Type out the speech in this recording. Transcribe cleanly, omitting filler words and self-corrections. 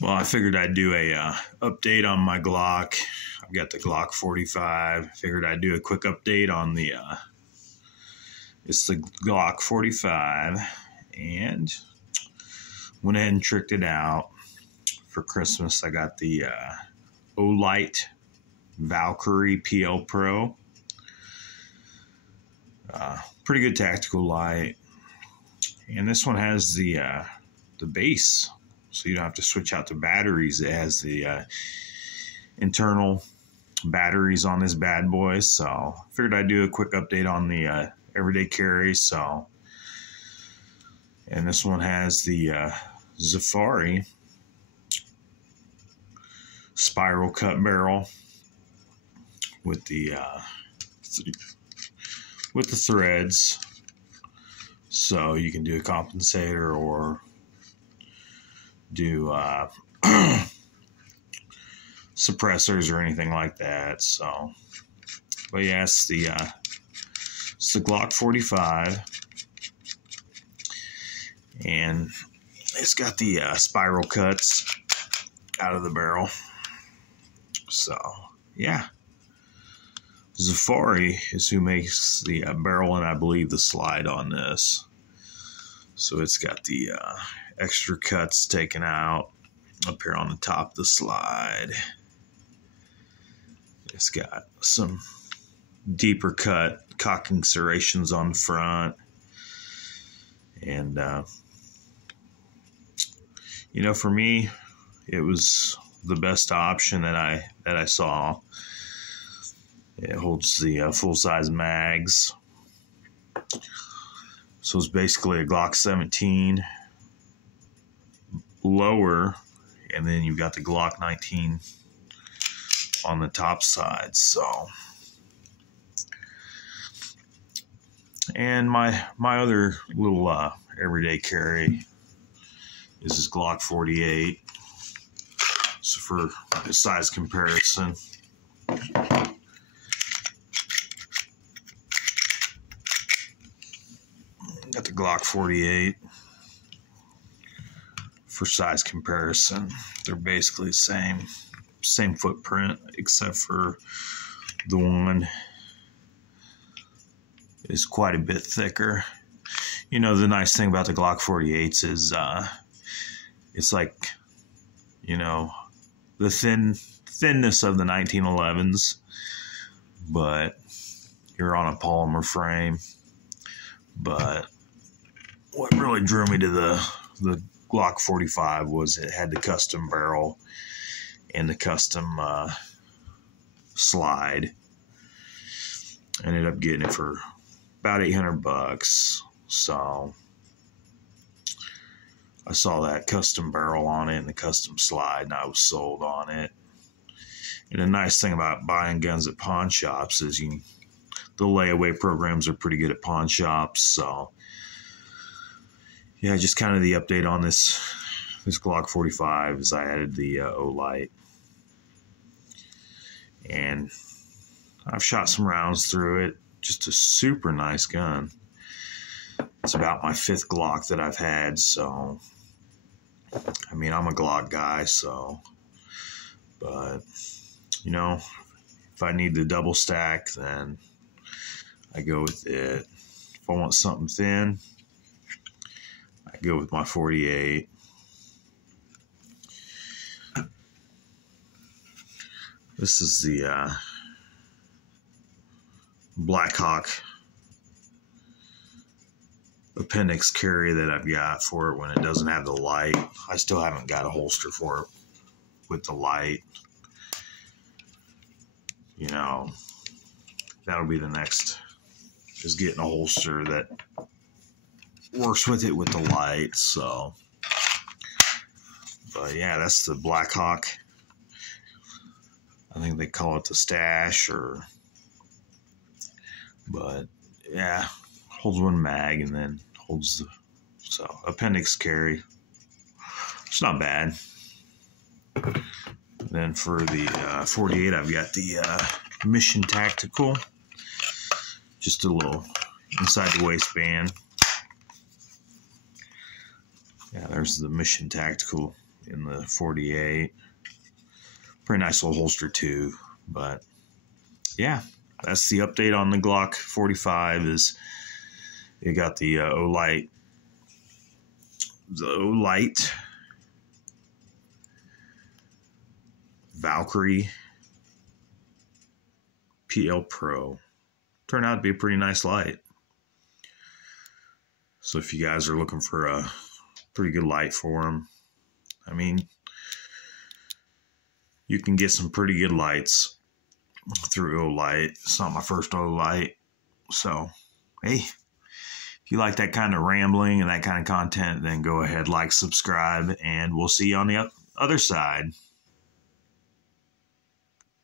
Well, I figured I'd do a update on my Glock. I've got the Glock 45. Figured I'd do a quick update on the it's the Glock 45, and went ahead and tricked it out for Christmas. I got the Olight Valkyrie PL Pro. Pretty good tactical light, and this one has the base, so you don't have to switch out the batteries. It has the internal batteries on this bad boy, so I figured I'd do a quick update on the everyday carry. So, and this one has the Zafari spiral cut barrel with the threads, so you can do a compensator or do suppressors or anything like that. So, but yeah, it's the Glock 45, and it's got the spiral cuts out of the barrel. So yeah, Zafari is who makes the barrel and I believe the slide on this. So it's got the extra cuts taken out up here on the top of the slide. It's got some deeper cut cocking serrations on the front, and you know, for me, it was the best option that I saw. It holds the full-size mags, so it's basically a Glock 17 lower, and then you've got the Glock 19 on the top side. So, and my other little everyday carry is this Glock 48. So for the size comparison, got the Glock 48 for size comparison. They're basically the same footprint, except for the one is quite a bit thicker. You know, the nice thing about the Glock 48s is it's like, you know, the thinness of the 1911s, but you're on a polymer frame. But what really drew me to the Glock 45 was it had the custom barrel and the custom slide. I ended up getting it for about $800. So I saw that custom barrel on it and the custom slide, and I was sold on it. And the nice thing about buying guns at pawn shops is the layaway programs are pretty good at pawn shops. So yeah, just kind of the update on this Glock 45 is I added the Olight, and I've shot some rounds through it. Just a super nice gun. It's about my 5th Glock that I've had, so I mean, I'm a Glock guy, so, but you know, if I need the double stack, then I go with it. If I want something thin, I go with my 48. This is the Black Hawk appendix carry that I've got for it when it doesn't have the light. I still haven't got a holster for it with the light. You know, that'll be the next, is getting a holster that works with it with the light. So, but yeah, that's the Black Hawk. I think they call it the stash, but yeah, holds one mag and then holds the appendix carry. It's not bad. Then for the 48, I've got the Mission Tactical, just a little inside the waistband. Yeah, there's the Mission Tactical in the 48. Pretty nice little holster too. But yeah, that's the update on the Glock 45. Is you got the Olight, Valkyrie PL Pro. Turned out to be a pretty nice light. So if you guys are looking for a pretty good light for them, I mean, you can get some pretty good lights through Olight. It's not my first Olight. So, hey, if you like that kind of rambling and that kind of content, then go ahead, like, subscribe, and we'll see you on the other side.